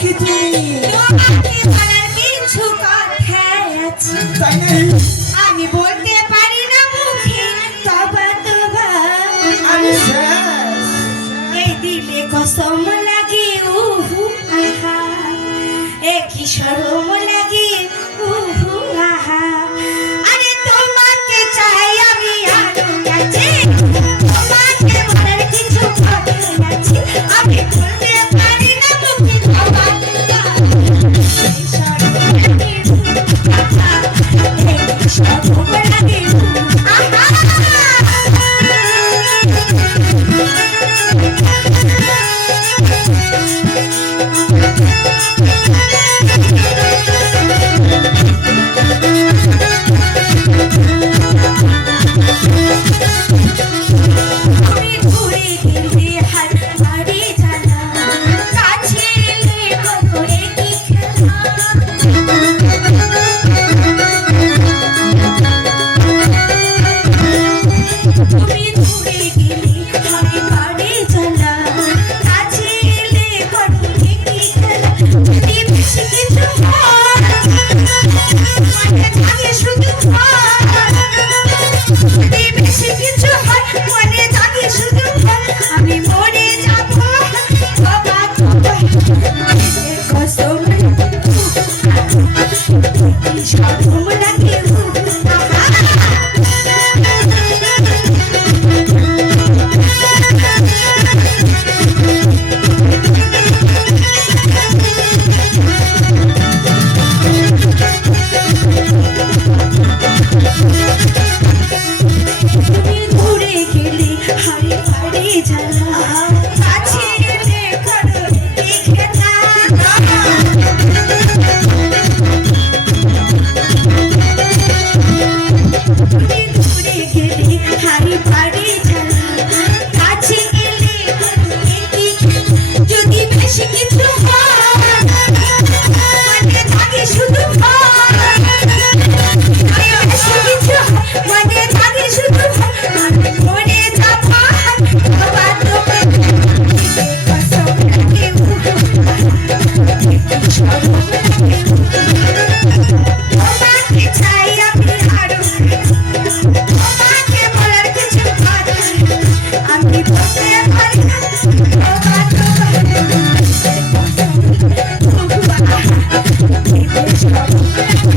কি তুমি তোমাকে বলার কিছু কথা আছে, তাই নাই? আমি বলতে পারি না মুখে, তবা তবা আমি শেষ। এই দিলে কসম লাগে উহু আহা, এ কি শরম লাগে উহু আহা। আরে তোমাকে চাই আমি আরো কাছে, তোমাকে বলার কিছু কথা আছে, আমি বলতে পারি না মুখে, তবা তবা এই শরম লাগে আহা, এই কি শরম লাগে আহা। তুমি ঘুরে গেলে হাত বাড়ি জানা, কাছে এলে করে কি খেলা। তুমি ঘুরে গেলে হাত বাড়ি জানা, কাছে এলে করে কি খেলা। যদি বেশি কিছু হয়, মনে থাকে শুধু ভয়। যদি বেশি কিছু হয়, মনে থাকে শুধু ভয়। আমি মরে যাব, তবা তবা নিজের কসম কি শরম লাগে আহা। তুমি ঘুরে গেলে হাড়ি হাড়ি জ্বালা, কাছে এলে করো কি খেলা। তুমি ঘুরে গেলে হাড়ি হাড়ি জ্বালা, কাছে এলে করো কি খেলা। যদি বেশি কিছু হয়, মনে থাকে শুধু ভয়। বেশি কিছু হয়, মনে থাকে শুধু ভয়। আমি মরে যাব, তবা তবা নিজের কসম লাগে কি শরম লাগে। তোমাকে চাই আমি আরো, তোমাকে বলার কিছু কথা আমি বলতে পারি না, তবা তবা নিজের কসম আহা, নিজের শরম লাগে।